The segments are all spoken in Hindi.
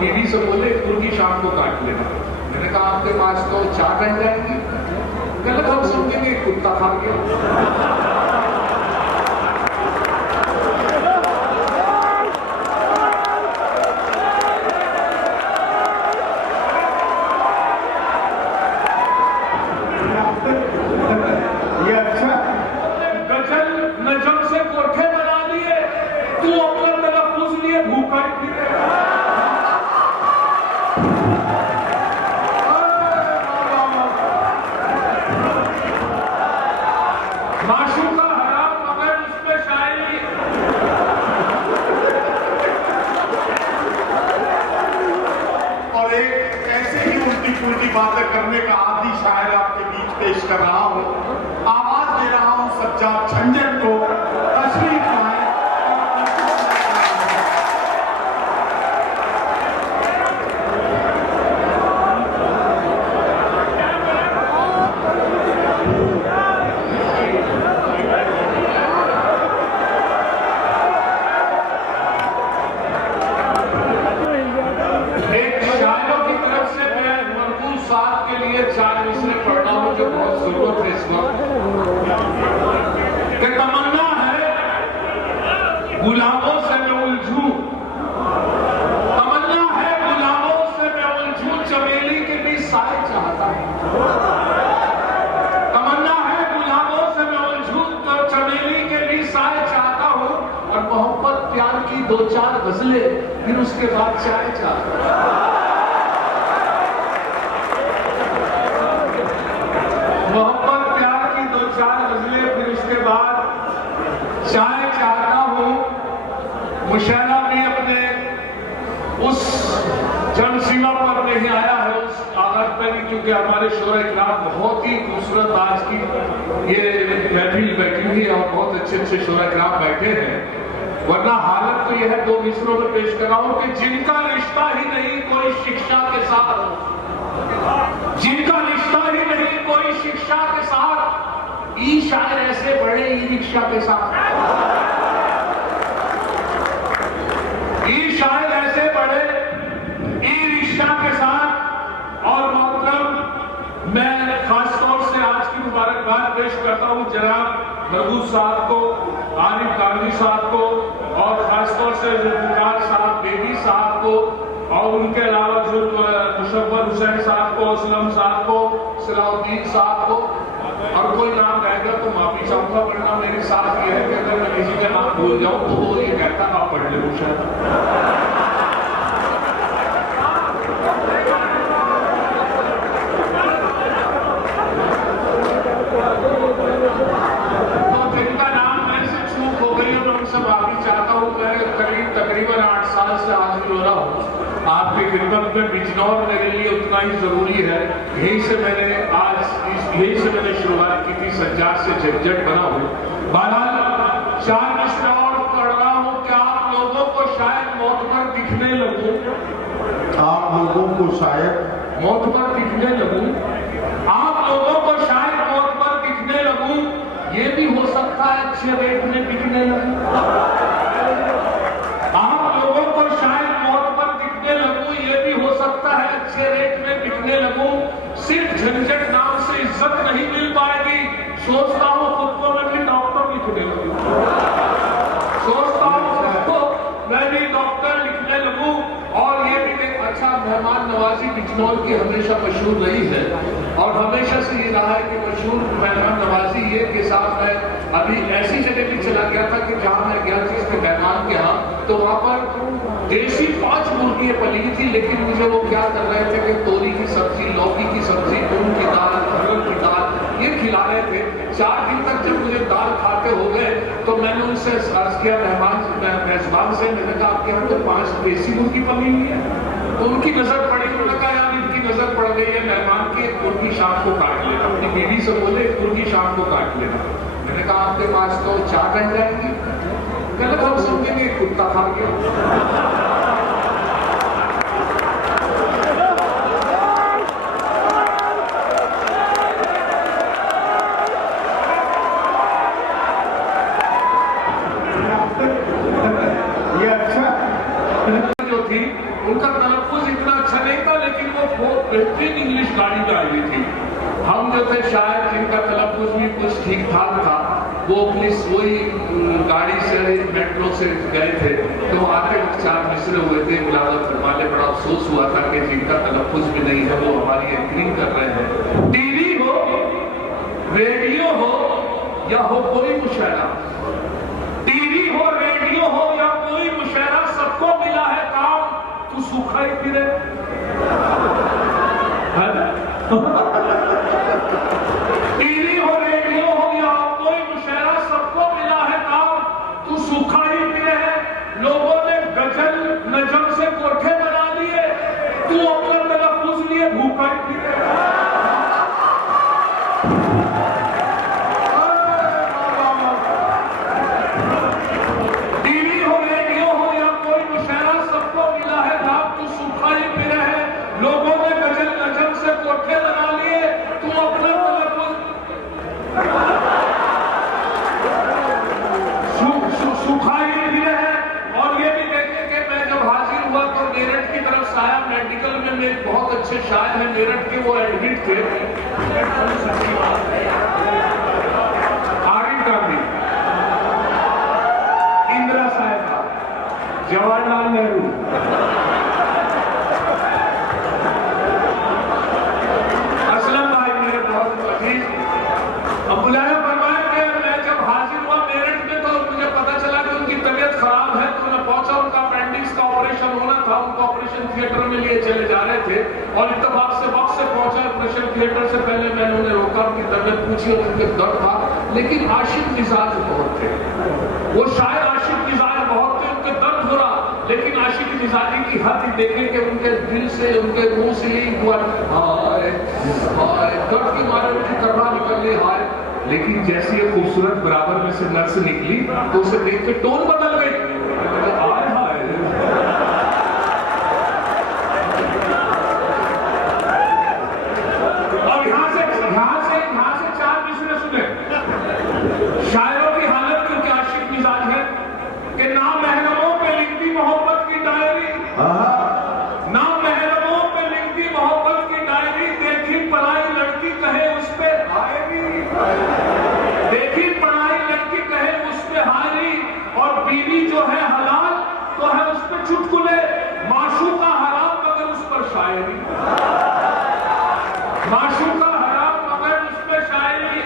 बीवी से बोले मुर्गी शाम को काट लेना। मैंने कहा आपके पास तो 4 रह जाएंगी। गलत हम समझेंगे कुत्ता खा गया। बातें करने का आदि शायर आपके बीच पेश कर रहा हूं। आवाज दे रहा हूं सज्जाद झंझट को, तशरीफ लाएं। तमन्ना है गुलाबों से मैं उलझूं, तमन्ना है गुलाबों से मैं उलझूं, चमेली के भी साए चाहता हूं। तमन्ना है गुलाबों से मैं उलझूं, तो चमेली के भी साए चाहता हूं, और मोहब्बत प्यार की 2-4 गजलें, फिर उसके बाद चाय चाहता हूं। मोहब्बत प्यार की 2-4 गजलें, फिर उसके बाद चाय चाहता हूं। मुशैरा भी अपने उस जनसीमा पर नहीं आया है, उस आगाज पे नहीं, क्योंकि हमारे शोरा इकराम बहुत ही खूबसूरत आज की ये महफिल बैठी हुई है और बहुत अच्छे शोरा इकराम बैठे हैं। वरना हालत तो यह है, 2 मिसरों में पेश कर रहा हूं कि जिनका रिश्ता ही नहीं कोई शिक्षा के साथ, जिनका रिश्ता ही नहीं कोई शिक्षा के साथ, ई शायर ऐसे बड़े ई रिक्शा के साथ, ई शायर ऐसे बड़े ई रिक्शा के साथ। और मोहतरम मैं खासतौर से आज की मुबारकबाद पेश करता हूं जनाब महबूब साहब को, आरिफ गांधी साहब को, और खासतौर से जुल्फिकार साहब, बेबी साहब को, और उनके अलावा जो मुशव्वर हुसैन साहब को, असलम साहब को, सलाउद्दीन साहब को, और कोई नाम रहेगा तो माफी चाहूंगा। वरना मेरे साथ ये है कि अगर मैं किसी का नाम भूल जाऊं तो वो ये कहता आप पढ़ ले शायद। तो जिनका नाम मैं से चूक हो गई है मैं उनसे माफी चाहता हूँ। मैं तकरीबन 8 साल से हाजिर हो रहा हूँ आपकी खिदमत में। बिजनौर मेरे लिए उतना ही जरूरी है, यही से मैंने शुरुआत की थी, सज्जाद से झंझट बना हूं। बहरहाल 4 मिसरा और पढ़ रहा हूं कि आप लोगों को शायद मौत पर दिखने लगूं, आप लोगों को शायद मौत पर दिखने लगूं, आप लोगों को शायद मौत पर दिखने लगूं, ये भी हो सकता है अच्छे रेट में बिकने लगूं। आप लोगों को शायद मौत पर दिखने लगूं, ये भी हो सकता है अच्छे रेट में बिकने लगूं। सिर्फ झंझट नाम से इज्जत नहीं मिल पाएगी, सोचता हूं खुद को मैं भी डॉक्टर लिखने लगूं, सोचता हूं खुद को मैं भी डॉक्टर लिखने लगूं। और ये भी एक अच्छा मेहमान नवाजी बिजनौर की हमेशा मशहूर रही है, और हमेशा से ये रहा है कि मशहूर मेहमान नवाजी ये के साथ मैं अभी ऐसी जगह भी चला गया था कि जहां मैं गया था इसके मेहमान के यहाँ, तो वहां पर देसी 5 मुर्गियां पली थी, लेकिन मुझे वो क्या कर रहे थे कि तोरी की सब्जी, लौकी की सब्जी, मूंग की दाल, अरहर की दाल ये खिला रहे थे। 4 दिन तक जब मुझे दाल खाते हो गए तो मैंने उनसे अर्ज किया मेजबान से, मैंने कहा आपके यहाँ तो 5 देसी मुर्गी पली हुई है। तो उनकी नजर पड़ी, उन्होंने कहा यार इनकी नजर पड़ गई है मेहमान की, मुर्गी शाम को काट लेना। अपनी बीवी से बोले मुर्गी शाम को काट लेना। मैंने कहा आपके पास तो 4 रह जाएंगी। गलत हम समझेंगे कुत्ता खा गया। जो थी उनका तलफ़ुज़ वो अपनी वही गाड़ी से मेट्रो से गए थे, तो आते वक्त 4 मिसरे हुए थे। मुलाजा फरमाने बड़ा अफसोस हुआ था कि जिनका तलफ्फुज भी नहीं है वो हमारी एंकरिंग कर रहे हैं। टीवी हो, रेडियो हो या हो कोई मुशायरा, टीवी हो, रेडियो हो या कोई मुशायरा, सबको मिला है काम, तू सूखा ही फिरे। टीवी हो, रेडियो हो या कोई मुशायरा, सबको मिला है काम, तू सूखा ही फिरे है। लोगों ने गजल नजम से कोठे बना लिए, तू अपना तलफ्फुज लिए भूखा ही फिरे। बहुत अच्छे शायर हैं मेरठ के, वो एडमिट थे, आरिफ गांधी, इंदिरा साहिबा, जवाहरलाल नेहरू, असलम भाई मेरे बहुत अजीज। अब बुलाया फरमाया कि मैं जब हाजिर हुआ मेरठ में तो मुझे पता चला कि उनकी तबीयत खराब है, तो मैं पहुंचा, उनका अपेंडिक्स का ऑपरेशन होना था, उनको ऑपरेशन थिएटर में लिए चले जा रहे थे और इत्तेफाक से वक्त से पहुंचा। ऑपरेशन थिएटर से पहले मैंने उन्हें रोका, उनकी तबीयत पूछी और उनके दर्द था, लेकिन आशिक मिजाज बहुत थे वो, शायद आशिक मिजाज बहुत थे, उनके दर्द हो रहा, लेकिन आशिक मिजाजी की हद देखे कि उनके दिल से, उनके मुंह से यही हुआ हाय हाय, दर्द की मारे उनकी करना निकलने हाय। लेकिन जैसे ये खूबसूरत बराबर में से नर्स निकली तो उसे देख के टोन बदल गई, हाय हाय। अब यहां से 4 मिसरे सुने। शायरों की हालत क्योंकि आशिक मिजाज है कि ना महरमों पे लिखती मोहब्बत की डायरी, ना महरमों पे लिखती मोहब्बत की डायरी, देखी पढ़ाई लड़की कहे उस पे आएगी, देखी पढ़ाई लड़की कहे उस पे हारी, और बीवी जो है हलाल तो है उस पे चुटकुले, माशूका हराम मगर उस पर शायरी, माशूका हराम मगर उस पे शायरी।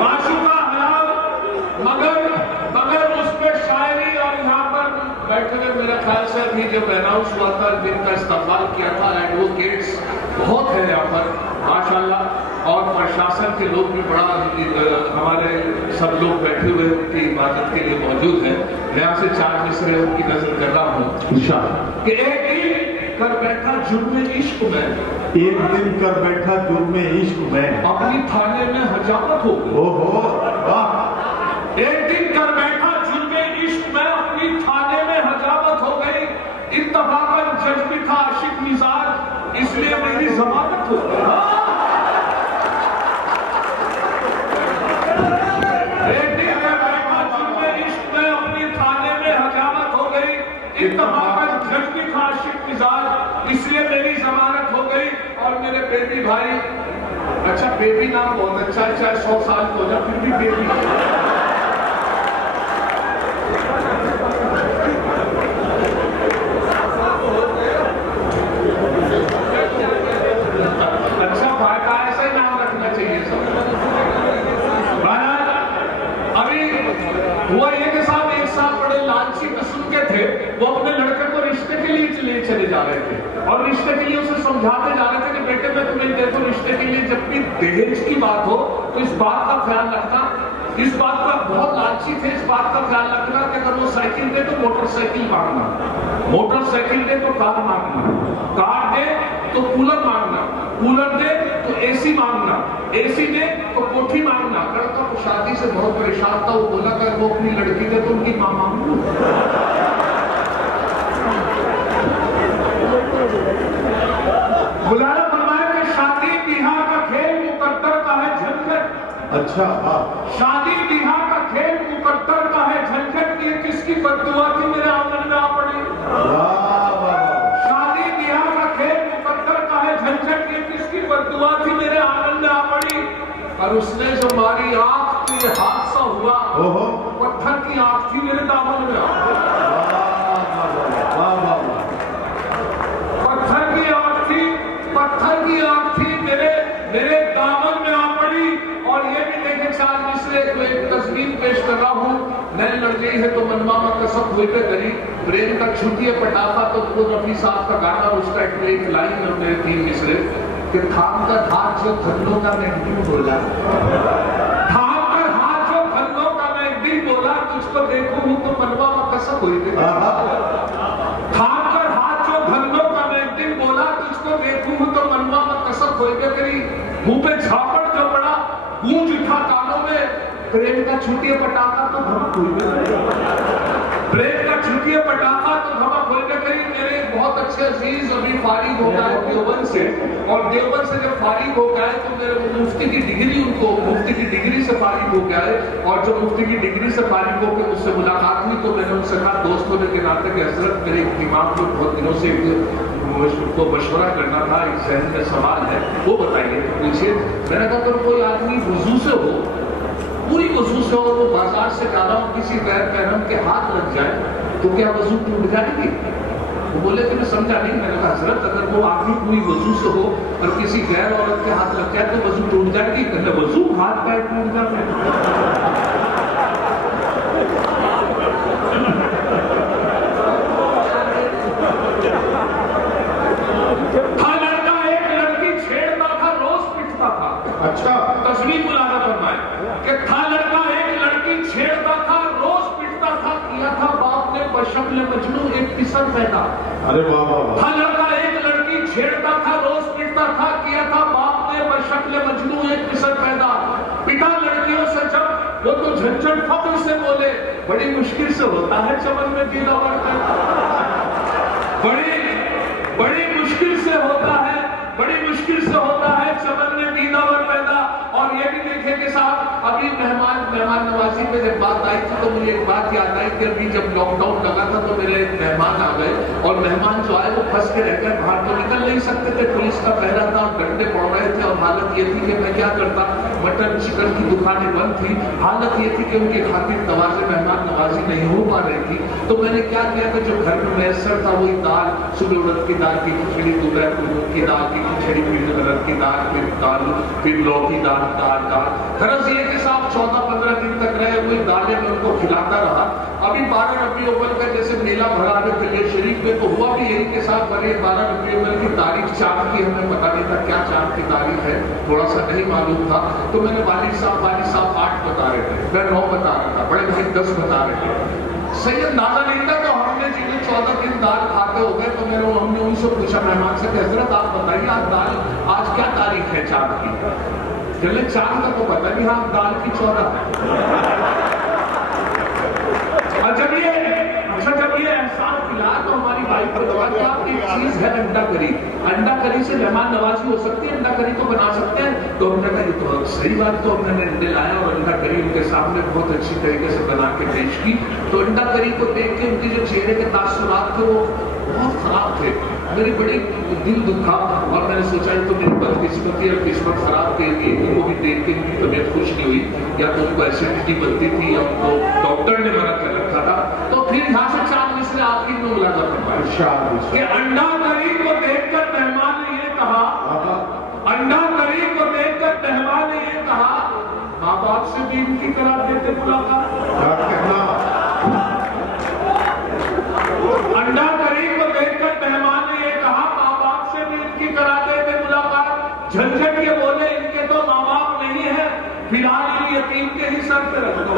माशूका हराम मगर उस पे शायरी। और यहाँ पर बैठे हुए मेरा ख्याल से अभी जब अनाउंस हुआ था, जिनका इस्तेमाल किया था, एडवोकेट्स बहुत है यहाँ पर माशाल्लाह, और प्रशासन के लोग भी बड़ा, हमारे सब लोग बैठे हुए उनकी इबादत के लिए मौजूद हैं। मैं यहाँ से 4 मिसरे उनकी नजर कर रहा हूँ इंशाअल्लाह। कि एक दिन कर बैठा जुर्म इश्क में, एक दिन कर बैठा जुर्म इश्क में, अपनी थाने में हजामत हो गई। ओहो वाह। एक दिन कर बैठा जुर्म इश्क में, अपनी थाने में हजामत हो गई, इत्तफाकन जज भी था आशिक मिजाज, इसलिए मेरी जमानत हो गई। एक दिन कर बैठा जुर्म इश्क में, अपनी थाने में हजामत हो गई, इत्तफाकन जज भी था आशिक मिजाज, इसलिए मेरी जमानत हो गई। और मेरे बेबी भाई, अच्छा बेबी नाम बहुत अच्छा है, चाहे 100 साल हो जाए फिर भी बेबी। अच्छा भाई का ऐसा ही नाम रखना चाहिए सब। अभी हुआ ये के साथ एक साथ बड़े लालची किस्म के थे, वो अपने लड़के को रिश्ते के लिए चले जा रहे थे और रिश्ते के लिए उसे समझाते जा रहे थे कि बेटे मैं तुम्हें देखो, रिश्ते के लिए जब भी दहेज की बात हो तो इस बात का ख्याल रखना, इस बात का बहुत लालची थे, इस बात का ख्याल रखना कि अगर वो साइकिल दे तो मोटरसाइकिल मांगना, मोटरसाइकिल दे तो कार मांगना, कार दे तो कूलर मांगना, कूलर दे तो एसी मांगना, एसी दे तो कोठी मांगना। लड़का तो शादी से बहुत परेशान था, वो बोला कि वो अपनी लड़की दे तो उनकी मां मांगू। बुलाना फरमाया कि शादी बिहार का खेल मुकद्दर का है झंझट। अच्छा शादी बिहार का खेल मुकद्दर का है झंझट, ये किसकी बद्दुआ थी मेरे आंगन में आ पड़ी। शादी बिहार का बद्दुआ थी मेरे आंगन में आ पड़ी, और उसने जो मारी आंख तो ये हादसा हुआ, पत्थर की आंख थी मेरे दामन में पत्थर की आंख थी मेरे दामन में आ पड़ी। और ये भी देखे चार मिसरे को एक तस्वीर पेश कर रहा हूँ। नैन लड़ गई है तो मनवा में कसम हुई पे करी, प्रेम का छुटिए पटाखा तो वो रफी साहब का गाना, उसका एक लाइन है मेरे 3 मिसरे कि थाम कर हाथ जो धन्नों का मैं एक दिन बोला, थाम कर हाथ जो धन्नों का मैं एक दिन बोला, तुझको देखूं तो मनवा में कसम हुई पे, थाम कर हाथ जो धन्नों का मैं एक दिन बोला, तुझको देखूं तो मनवा में कसम हुई पे करी। मुंह पे झापड़ जो पड़ा, गूंज उठा कानों में, प्रेम का छुटिए पटाखा तो धमक हुई पे, प्रेम का छुटिए पटाखा तो धमक हुई पे करी। मेरे बहुत अच्छे अजीज अभी फारिग हो गए देवबंद से, और देवबंद से जब फारिग हो गए तो मेरे मुफ्ती की डिग्री, उनको मुफ्ती की डिग्री से फारिग हो गए, और जो मुफ्ती की डिग्री से फारिग होकर मुझसे मुलाकात हुई तो मैंने उनसे कहा दोस्त होने के नाते कि हजरत मेरे दिमाग में बहुत दिनों से को मशवरा करना था, एक जहन में सवाल है, वो बताइए, पूछिए। मैंने कहा अगर कोई आदमी वुजू से हो, पूरी वजू से, और वो बाजार से जा रहा हूँ किसी गैर महरम के हाथ लग जाए तो क्या वजू टूट जाएगी? वो बोले कि मैं समझा नहीं। मैंने कहा हजरत अगर वो आदमी पूरी वजू से हो और किसी गैर औरत के हाथ लग जाए तो वजू टूट जाएगी? कहते वजू हाथ पैर टूट जाते। अच्छा, तस्वीर मुलाजा फरमाए कि था लड़का एक लड़की छेड़ता था, रोज पिटता था, किया था बाप ने बशक्ल मजनू एक किस्सा पैदा। अरे वाह वाह वाह। था लड़का एक लड़की छेड़ता था, रोज पिटता था, किया था बाप ने बशक्ल मजनू एक किस्सा पैदा। पिता लड़कियों से जब वो तो झंझट फक्र से बोले, बड़ी मुश्किल से होता है चमन में दिलावर पैदा, बड़ी मुश्किल से होता है, बड़ी मुश्किल से होता है चमन में दीदावर पैदा। और ये भी देखे कि साहब अभी मेहमान नवाजी पे जब बात आई थी तो मुझे एक बात याद आई कि अभी जब लॉकडाउन लगा था तो मेरे मेहमान आ गए, और मेहमान जो आए वो फंस के रह गए, बाहर तो निकल नहीं सकते थे, पुलिस का पहरा था और डंडे पड़ रहे थे। और हालत ये थी कि मैं क्या करता, मटन चिकन की दुकानें बंद थी, हालत ये थी कि उनकी खातिर तवाज़े मेहमान नवाजी नहीं हो पा रही थी। तो मैंने क्या किया कि जो घर में मैसर था वही दाल, सुबह उड़द की दाल की खिचड़ी, दोपहर को मूंग की दाल की खिचड़ी, फिर अरहर की दाल, फिर लौकी दाल। गरज ये के साथ 14-15 दिन तक रहे, वही दालें में उनको खिलाता रहा। अभी 12 रबी अव्वल का जैसे मेला भरा है किले शरीफ में, तो हुआ भी यही के साथ बने 12 रबी अव्वल की तारीख चांद की, हमें पता नहीं था क्या चांद की तारीख है, थोड़ा सा नहीं मालूम था। तो मैंने वालिद साहब 8 बता रहे थे, मैं 9 बता रहा था, बड़े भाई 10 बता रहे थे। सही अंदाजा नहीं था। तो हमने जिन्हें 14 दिन दाल खाते हो गए तो हमने उनसे पूछा मेहमान से, हजरत आप बताइए आज क्या तारीख है चांद की? चले चांद का तो पता नहीं, हाँ दाल की 14 है। और जब ये एहसास किया तो हमारी भाई को दवा कि आपकी एक चीज है अंडा करी, अंडा करी से मेहमान नवाजी हो सकती है, अंडा करी तो बना सकते हैं। तो हमने कहा ये तो सही बात, तो हमने अंडे लाया और अंडा करी उनके सामने बहुत अच्छी तरीके से बना के पेश की। तो अंडा करी को देख के उनके जो चेहरे के तासुरात थे वो बहुत खराब थे, मेरी बड़ी दिल दुखा, और मैंने सोचा तो मेरी बदकिस्मती और किस्मत खराब के लिए उनको भी देख के उनकी तबीयत खुश नहीं हुई, या तो उनको एसिडिटी बनती थी या उनको डॉक्टर ने मना कर रखा था। तो फिर यहाँ से 4 मिसरे आखिर में मुलाजा फरमाया कि अंडा करी को देखकर मेहमान ने ये कहा, अंडा करी को देखकर मेहमान ने ये कहा, माँ बाप से भी इनकी करा देते मुलाकात। अंडा करी को देखकर मेहमान ने ये कहा, माँ बाप से भी इनकी करा देते मुलाकात। झंझट ये बोले इनके तो माँ बाप नहीं है, फिलहाल इन यतीम के ही सर पे रख दो।